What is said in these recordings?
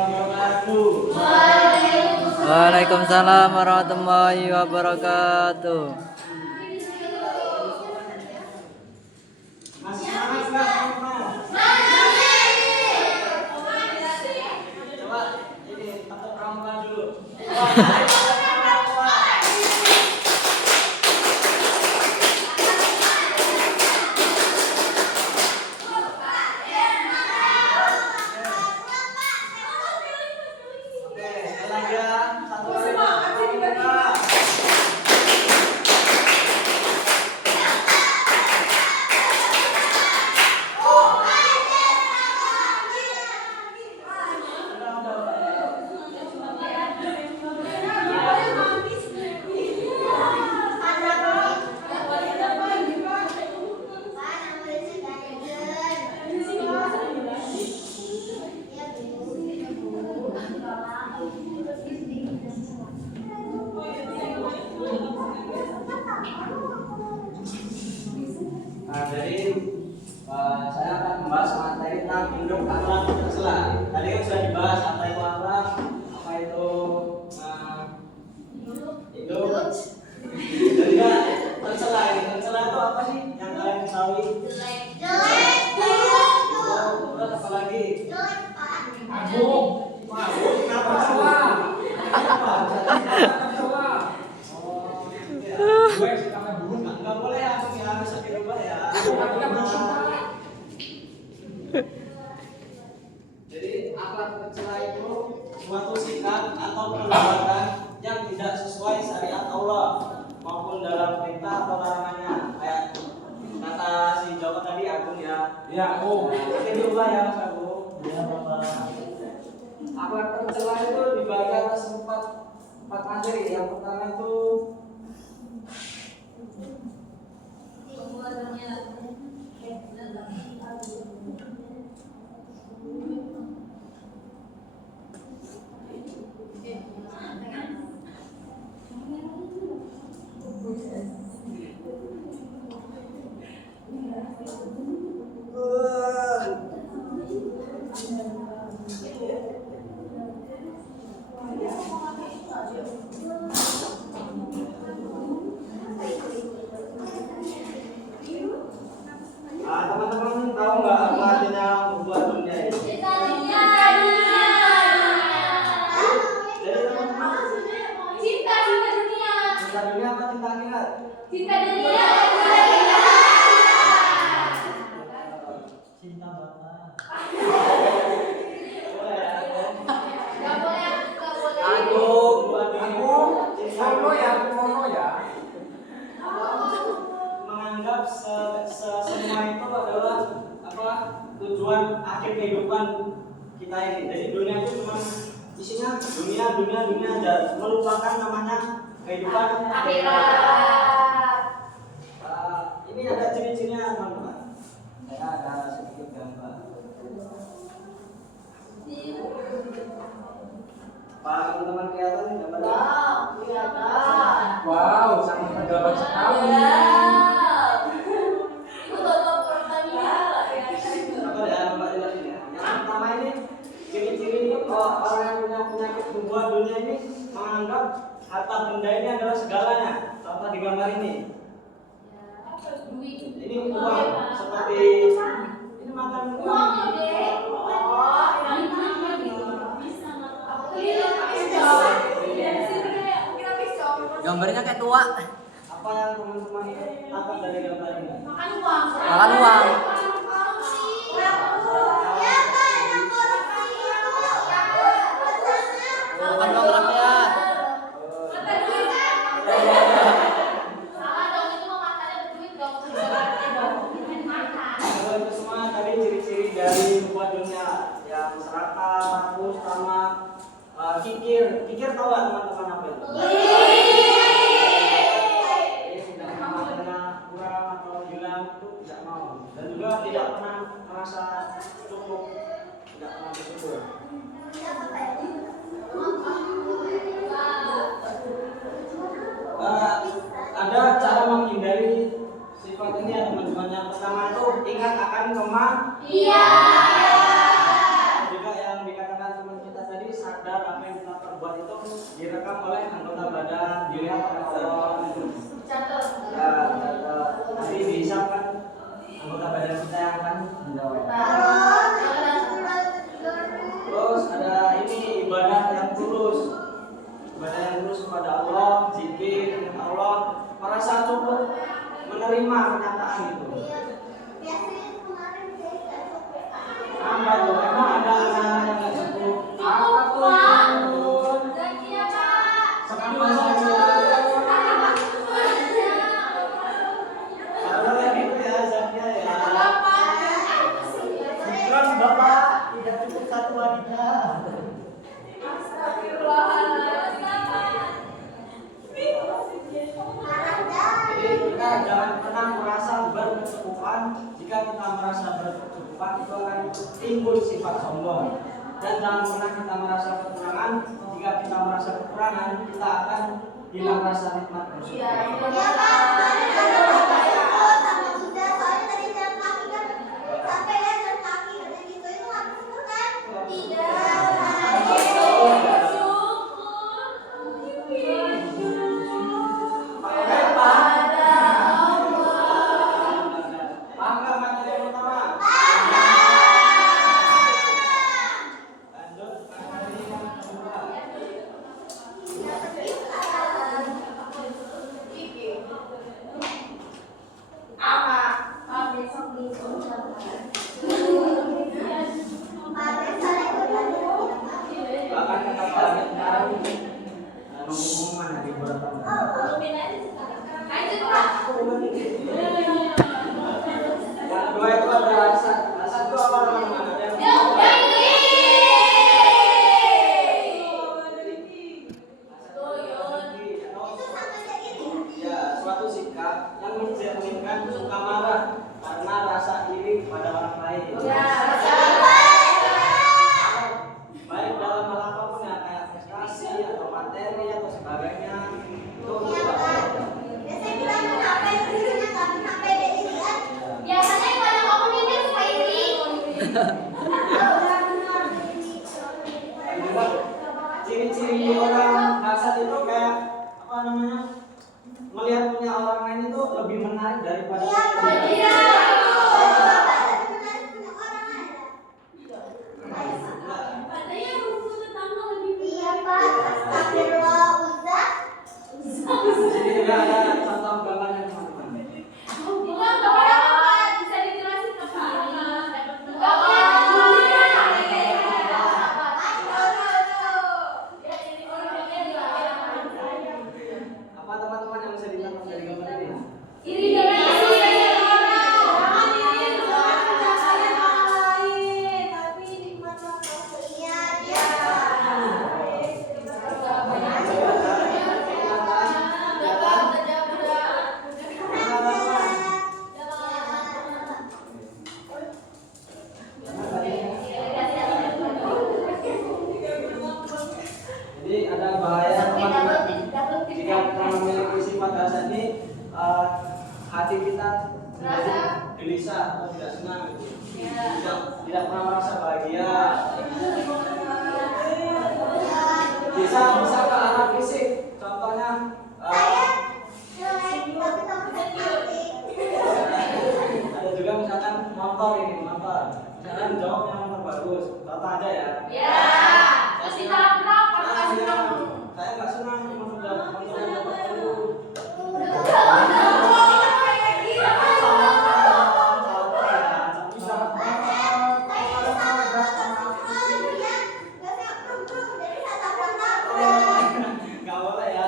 wabarakatuh. Waalaikumsalam warahmatullahi wabarakatuh. Masih semangat nggak teman-teman? Coba ini tepuk pramuka dulu. Nah, jadi saya akan membahas materi tentang induk akhlak tercela. Tadi kan sudah dibahas apa itu akhlak, apa itu induk. Dan juga tercela. Tercela itu apa sih yang kalian ketahui? Terus apa lagi? Mabuk. Mabuk kenapa tercela? Kenapa? Nggak boleh aku harus dirubah ya. Jadi akhlak tercela itu suatu sikap atau perbuatan yang tidak sesuai syariat Allah maupun dalam perintah atau larangannya. Kayak kata si Joko tadi Agung ya. Ya Agung. Nanti dirubah ya Mas Agung. Ya Bapak. Akhlak tercela itu dibagi atas empat materi. Yang pertama itu teman-teman tahu nggak apa artinya membuat dunia ini? Cinta dunia. Jadi teman-teman cinta dunia. Cinta dunia apa cinta akhirat? Cinta dunia. Cinta Bapak. Nggak boleh. Mono ya. Menganggap semua itu adalah apa tujuan akhir kehidupan kita ini. Jadi dunia itu cuma isinya dunia aja, melupakan namanya kehidupan akhirat. Ini ada ciri-cirinya teman-teman. Saya ada sedikit gambar. Pak teman-teman kelihatan nih gambarnya? Wow, sangat mendalam sekali. Ciri-ciri orang yang punya penyakit membuat dunia ini menganggap harta benda ini adalah segalanya. Contoh di gambar ini. Ini uang seperti ini makan uang. Gambarnya kayak tua. Apa yang teman-teman tangkap dari gambar ini? Makan uang. Kikir tahu nggak teman-teman apa itu? Tidak pernah kurang atau hilang itu tidak mau, dan juga tidak pernah merasa cukup, tidak pernah bersyukur. Ada cara menghindari sifat ini ya teman-teman. Yang pertama itu ingat akan kematian. Juga yang dikatakan teman kita tadi perbuat itu direkam oleh anggota badan, dilihat oleh Allah. Catat. Ya, nanti dihisap kan anggota badan kita yang akan menjawab. Terus ada ini ibadah yang tulus. Ibadah yang tulus kepada Allah, zikir, ingat Allah, merasa cukup menerima kenyataan itu. Apa tuh? Emang ada anak-anak yang nggak cukup? Apa tuh? Sama saja. Kalau lagi itu ya Zakia ya. Bukan Bapak, tidak cukup satu wanita. Jadi kita jangan pernah merasa berkecukupan. Jika kita merasa berkecukupan itu akan timbul sifat sombong. Dan jangan pernah kita merasa kekurangan. Jika kita merasa kekurangan, kita akan hilang rasa nikmat bersyukur. Maka materi yang pertama. Lanjut materi yang kedua. Bahkan kata Pak Amit kemarin pengumuman hari pertama. Yang kedua itu ada rasa. Rasa itu apa teman-teman? Ada yang ya, suatu sikap yang mencerminkan suka marah karena rasa iri pada orang lain. Baik dalam hal apapun ya, kayak prestasi atau materi atau sebagainya, itu suka marah. Dan juga ciri-ciri orang hasad itu kayak apa namanya? Melihat punya orang lain itu lebih menarik daripada Jadi juga ada contoh gambarnya teman-teman. Apa teman-teman yang bisa ditangkap dari gambar ini? Jadi ada bahaya teman-teman jika kita memiliki sifat hasad ini, hati kita menjadi gelisah atau tidak senang, tidak pernah merasa bahagia. Bisa ke arah fisik, contohnya ada juga misalkan motor ini, misalkan jawabnya motor bagus, contoh aja ya. Saya nggak senang motor yang bagus. Nggak boleh ya.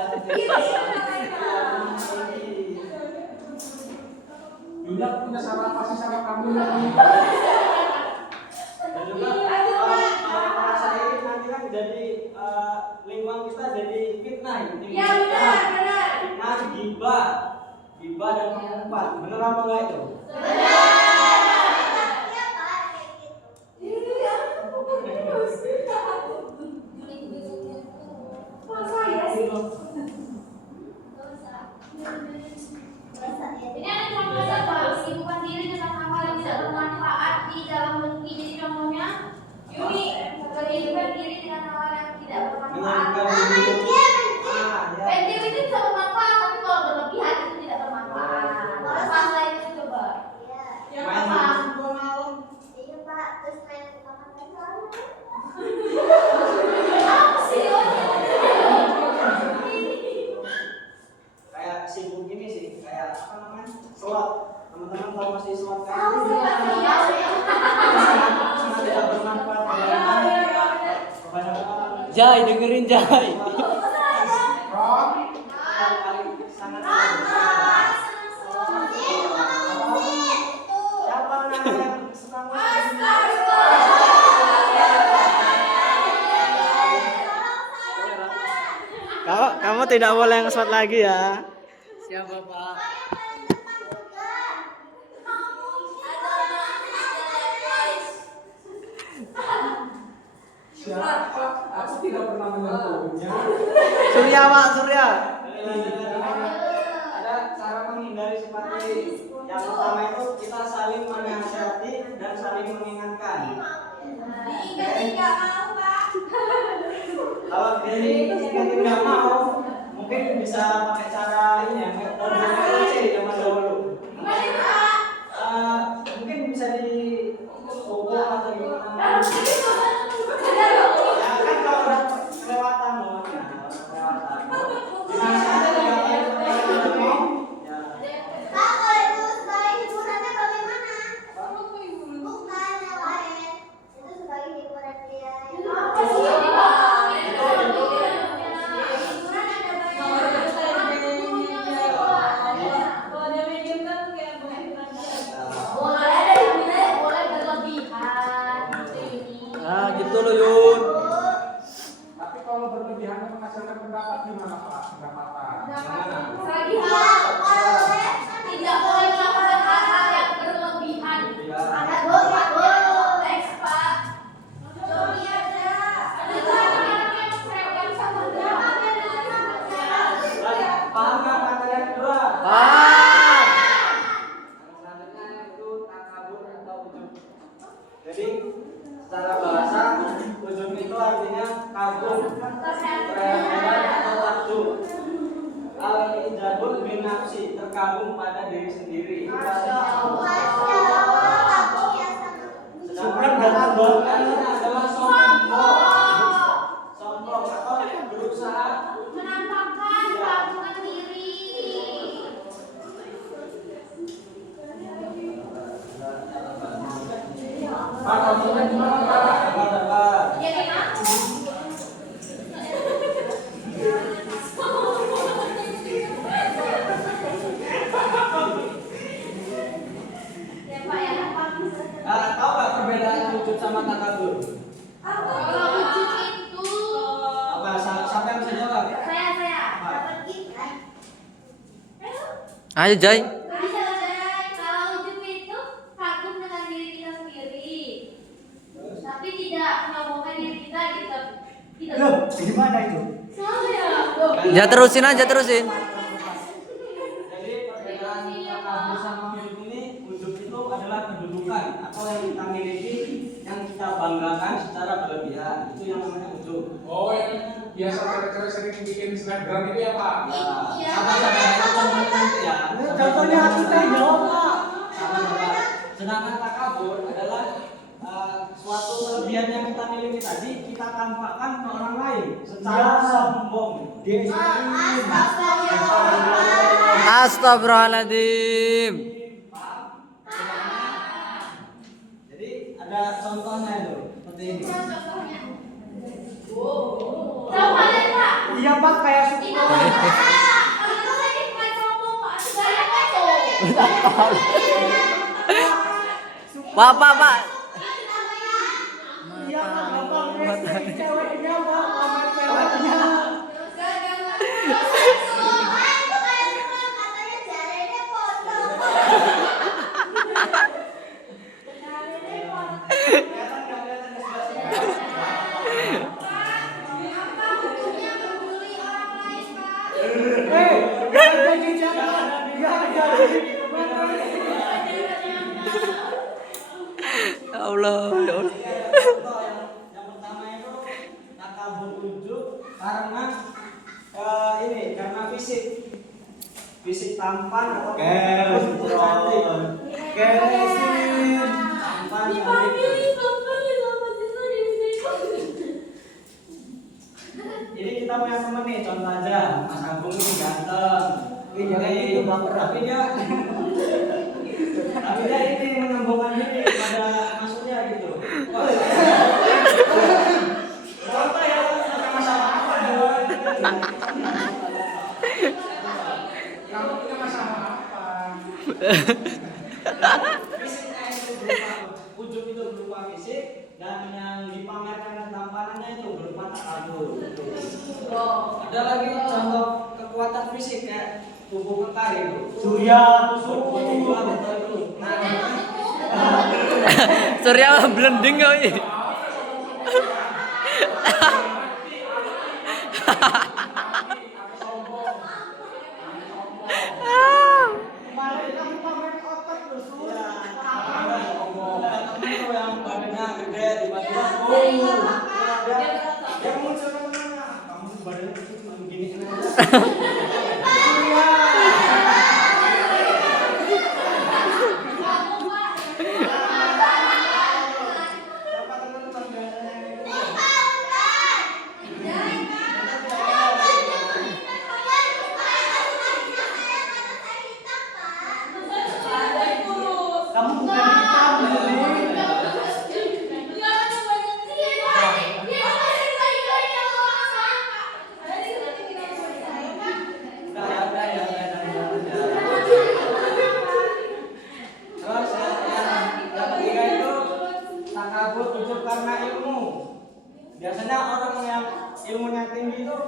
Yuda punya salah pasti salah kamu lagi. Dan juga merasa ini nanti kan jadi lingkungan kita jadi fitnah, fitnah, gibah dan pengumpat. Bener apa enggak itu? Ini ada contoh saja, sibukkan diri dengan hal yang tidak bermanfaat di dalam rezeki. Jadi contohnya, Yuni, kehidupan diri diri dengan hal yang tidak bermanfaat. Menyenangkan diri. Ya. Pendiam itu bisa bermanfaat, tapi kalau berlebihan itu tidak bermanfaat. Kalau pas itu coba. Yang Main apa? gua malam. Iya Pak, terus main apa apa sih? Kayak sibuk gini sih, kayak apa namanya? Sholat. Teman-teman tahu masih sholat kan? Tahu sih, Sangat tidak bermanfaat. Kebanyakan orang Jai, dengerin Jai. Ron, sangat tidak bermanfaat. Siapa yang senang? Kamu tidak boleh nge-shot lagi ya. Siapa Pak? siapa? Aku tidak pernah menyentuhnya. Surya Pak, Surya. Ada cara menghindari seperti yang pertama itu kita saling menasihati dan saling mengingatkan. Kalau diri tidak mau, mungkin bisa pakai cara ini ya, metode zaman dahulu. Mungkin bisa di pukul atau gimana. Ya kan kalau udah kelewatan momennya, kelewatan. Dinasihati 3 kali setelah mau. Ya. Pak, kalau itu sebagai hiburannya bagaimana? Bukan yang lain. Itu sebagai hiburan dia. Apa sih? Hiburan ada boleh ada yang boleh berlebihan. Ah, gitu loh Yun. Tapi kalau berlebihan menghasilkan pendapat gimana Pak? Pendapatan. Tidak boleh melakukan hal-hal yang berlebihan. Ada teks Pak. Jomi ada. Paham nggak materi yang kedua? Paham. Selanjutnya itu takabur atau ujub. Jadi secara bahasa ujub itu artinya kabur, keremehan atau takjub. Al-ijabul bin nafsi, terkagum pada diri sendiri. Itu sedangkan takabur adalah sombong. Sombong atau berusaha Menampakkan keagungan diri. Pak, kamu gimana Pak? Sabar. Jadi aku. Ya Pak ya. Tahu nggak perbedaan ujub sama takabur? Kalau ujub itu Apa? Siapa yang bisa jawab? saya. Ayo Jai. Bisa Jai. Kalau ujub itu kagum dengan diri kita sendiri, tapi tidak menyombongkan diri kita gitu. Tidak. Gimana itu? Saya. Ya terusin aja terusin. Jadi perbedaan takabur sama ujub ini, ujub itu adalah kedudukan atau yang kita miliki, yang kita banggakan secara berlebihan. Itu yang namanya ujub. Oh, yang biasa cewek-cewek sering bikin snapgram itu ya Pak? Iya. Sabar-sabar, itu contohnya nanti ya. Contohnya aku teh jawab Pak. Sabar-sabar. Sedangkan takabur adalah suatu kelebihan yang kita miliki tadi kita tampakkan ke orang lain secara sombong. Astagfirullahaladzim. Jadi ada contohnya itu seperti ini. Contohnya. Coba lihat Pak. Iya Pak, kayak Ini kalau tadi bukan sombong Pak, saya Pak. Pak. iya Pak, gampang ceweknya Pak, pamer ceweknya. Jadi jangan jadi karena karena fisik tampan atau Keres, cantik. Keresin. Tampan Dipanggil cantik. Bapak sama Cina di Jadi kita punya temen nih, contoh aja Mas Agung ini ganteng. Wih, jangan gitu, baper. Tapi dia ini menyombongkan diri pada maksudnya gitu. Wah, contoh ya, masalah apa ya? Kamu punya masalah apa? Fisiknya itu berupa ujung itu berupa fisik dan yang dipamerkan tampanannya itu berupa takabur. Ada lagi contoh kekuatan fisik kayak tubuh kekar itu. Surya tusuk. Surya blending kau ini. Kemarin kamu pamer otot loh, Sur. Temen tuh yang badannya gede tiba-tiba yang muncul temennya kamu badannya kecil cuma begini Siapa teman-teman biasanya Kamu bukan hitam, Lili. Terus yang ketiga itu takabur ujub karena ilmu. Biasanya orang yang ilmunya tinggi itu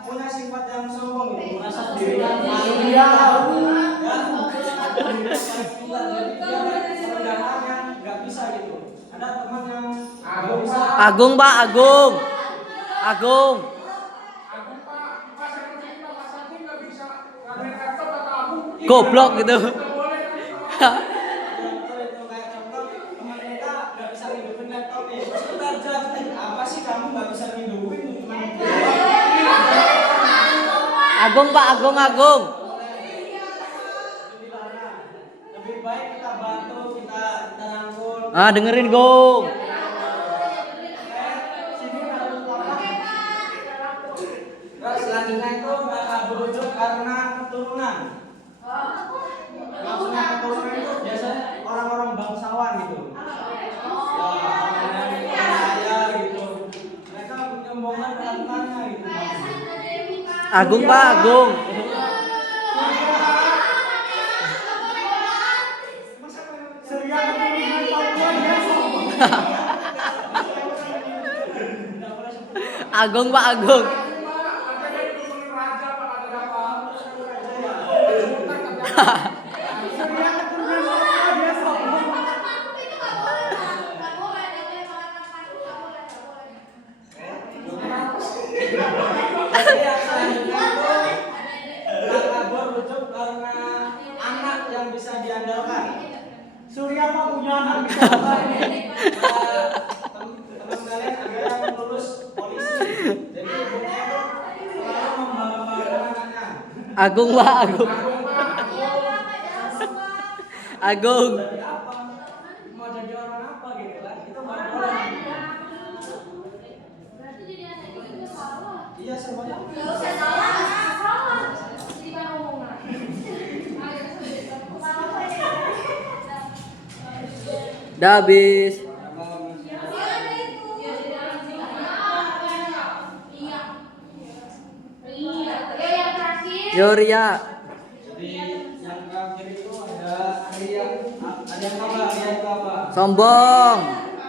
punya sifat yang sombong gitu, merasa dirinya paling Iya. ya, ada dirinya paling pintar, jadi dia kerendahan yang nggak bisa gitu. Ada teman yang nggak bisa. Agung Pak, Agung. Agung. Aku Pak, pas yang cerita Mas Agung nggak bisa ngamen laptop atau aku. Goblok gitu. Nggak boleh kan? Itu kayak contoh teman kita nggak bisa ngidupin laptop nih. Terus kita judge, apa sih kamu nggak bisa ngidupin? Agung Pak, Agung, Agung. Lebih baik kita bantu, kita rangkul. Ah, dengerin Gong. Terus selanjutnya itu berujuk karena keturunan. Maksudnya keturunan itu biasanya orang-orang bangsawan gitu. Ya, orang yang kaya gitu. Mereka menyombongkan hartanya gitu. Agung Pak, Agung. Surya keturunan Papua dia sombong. Agung Pak, Agung. Surya keturunan Papua dia sombong. Jadi yang selanjutnya itu takabur ujub karena anak yang bisa diandalkan. Surya Pak punya anak bisa baik. Teman kalian ada yang lulus polisi, jadi ibunya itu selalu membanggakan anaknya. Agung Pak, Agung. Agung. Jadi apa? Mau jadi orang apa gitu kan? Itu nggak boleh. Iya semuanya. Udah habis. Yo Ria. Jadi yang terakhir itu ada Ria. Ada yang apa? Ria itu apa? Sombong.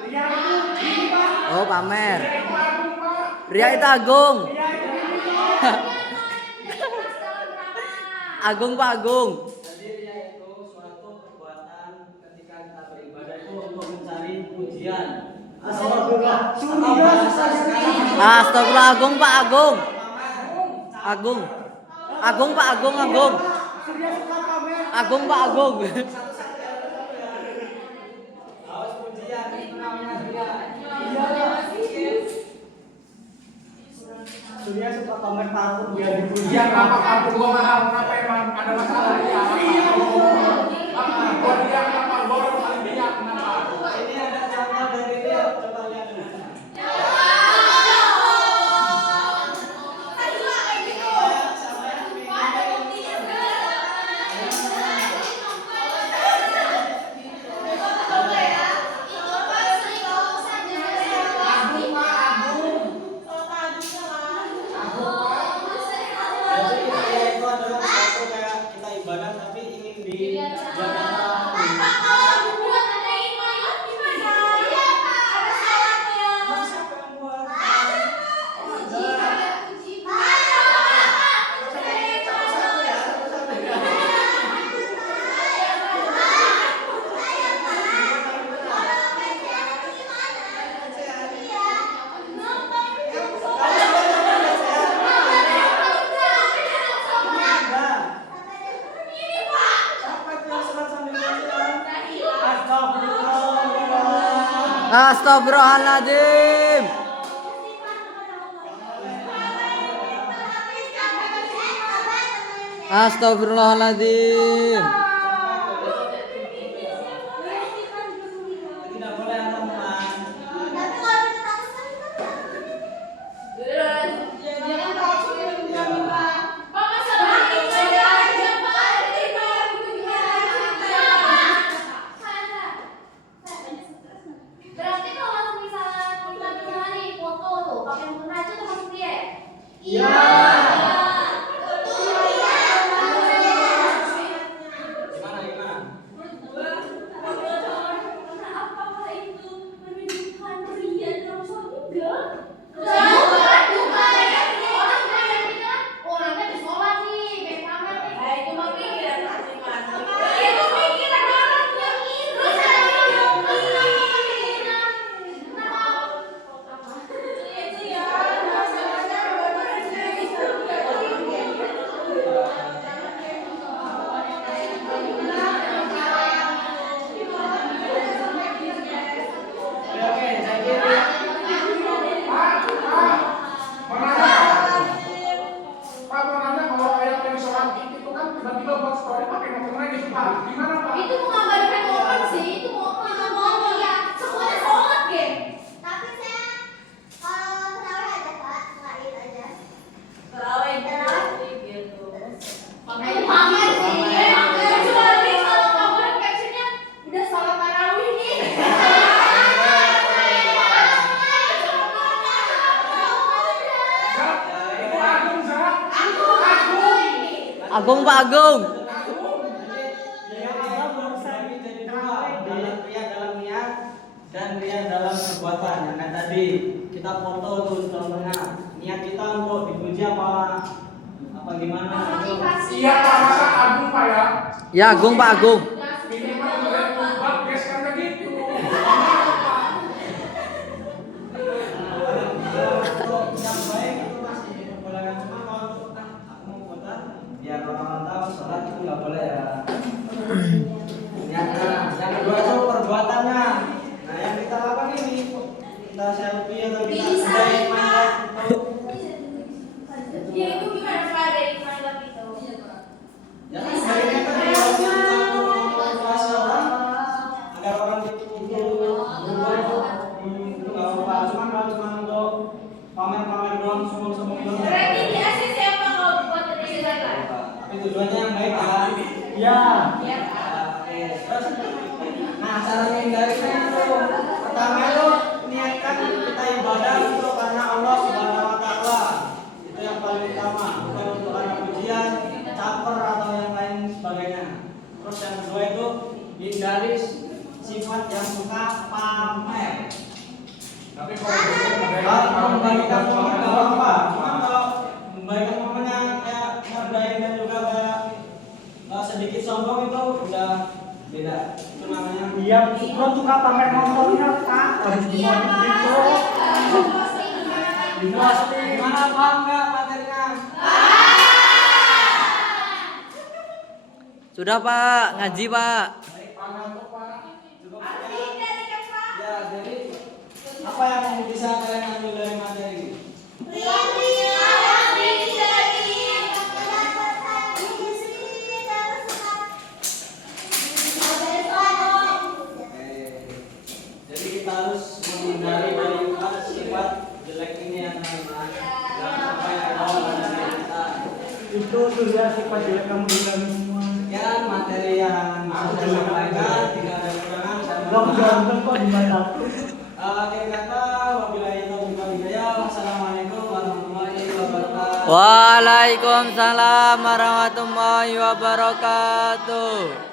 Ria itu ini, Pak. Oh, pamer. Ria itu Agung. Agung Pak, Agung. Jadi ria itu suatu perbuatan ketika kita beribadah itu untuk mencari pujian. Astagfirullah. Atau Surya bahasa sekarang Astagfirullah, Agung Pak, Agung. Agung. Agung Pak, Agung, Agung. Surya suka pamer. Agung Pak, Agung. haus pujian itu namanya ria. Surya suka pamer parfum dia dipuji. Iya, kenapa parfum gua mahal? Kenapa emang ada masalah ya? Iya. Buat dia kenapa gua orang paling banyak kenapa? Ini ada contoh dari dia, coba lihat dulu. Jadi dia itu adalah satu kayak kita ibadah tapi ingin dijaga. Siapa yang buat? Astagfirullahaladzim. Astagfirullahaladzim. Tidak boleh teman. Berarti kalau misalnya kita nih foto tuh pakai mukena itu termasuk dia? Iya. Gimana? Apakah itu menunjukkan pria dalam surga? Orangnya di sholat nih, kayak pamer nih. Itu mah pikiran masing-masing. Itu pikiran orang yang itu. Itu ya. Oke, jadi Pak, mau nanya kalau kayak yang sholat itu kan tiba-tiba buat story pakai mukena gitu Pak. Gimana Pak? Itu mengabadikan momen sih, itu momen ya. Semuanya sholat, geng. Tapi saya kalau terawih aja Pak, lain aja. Terawih gitu. Pakai pamer sih. Kecuali kalau kamu captionnya udah sholat tarawih nih. Zak, itu Agung Zak. Agung Pak Agung. yang kita berbagi jadi dua, dalam ria dalam niat dan ria dalam perbuatan. Yang kan tadi kita foto tuh contohnya niat kita untuk dipuji apa gimana? Iya Pak, masa Agung Pak ya? Ya Agung Pak Agung. Minimal boleh tumbak guys kan begitu. Untuk yang baik itu masih diperbolehkan, cuma kalau untuk aku mau foto biar orang tahu sholat itu nggak boleh ya. Yang kedua itu perbuatannya. Nah yang kita lakukan ini kita selfie atau kita udahin mana itu. Ya itu gimana Pak dari mana gitu? Ya kan baiknya kan kita motivasi orang agar orang itu nggak apa-apa. Cuma kalau cuma untuk pamer-pamer doang, sombong-sombong doang. Berarti di ACC apa kalau buat dari silakan? Tapi tujuannya yang baik kan? Iya. Ya Pak. Oke, terus nah cara menghindarinya itu pertama itu niatkan kita ibadah itu karena Allah Subhanahu wa taala. Itu yang paling utama, bukan untuk karena pujian, caper atau yang lain sebagainya. Terus yang kedua itu hindari sifat yang suka pamer. Tapi kalau Kalau membagikan momen nggak apa-apa, cuma kalau membagikan momennya kayak ngerdain dan juga kayak sedikit sombong itu udah beda. Itu namanya Dia Sukron suka pamer motornya Pak. Iya Gitu. diposting. Gimana paham nggak materinya? Sudah Pak, ngaji Pak. Cukup sekian. Ya, jadi apa yang bisa kalian ambil dari materi ini? Lihat-lihat. surya sifat jelek kamu hilang semua. Ya, materi yang bisa saya sampaikan tidak ada kekurangan. Saya Lo mohon maaf. ganteng kok di mataku. Akhir kata, wabillahi taufiq wal hidayah. Wassalamualaikum warahmatullahi wabarakatuh. Waalaikumsalam warahmatullahi wabarakatuh.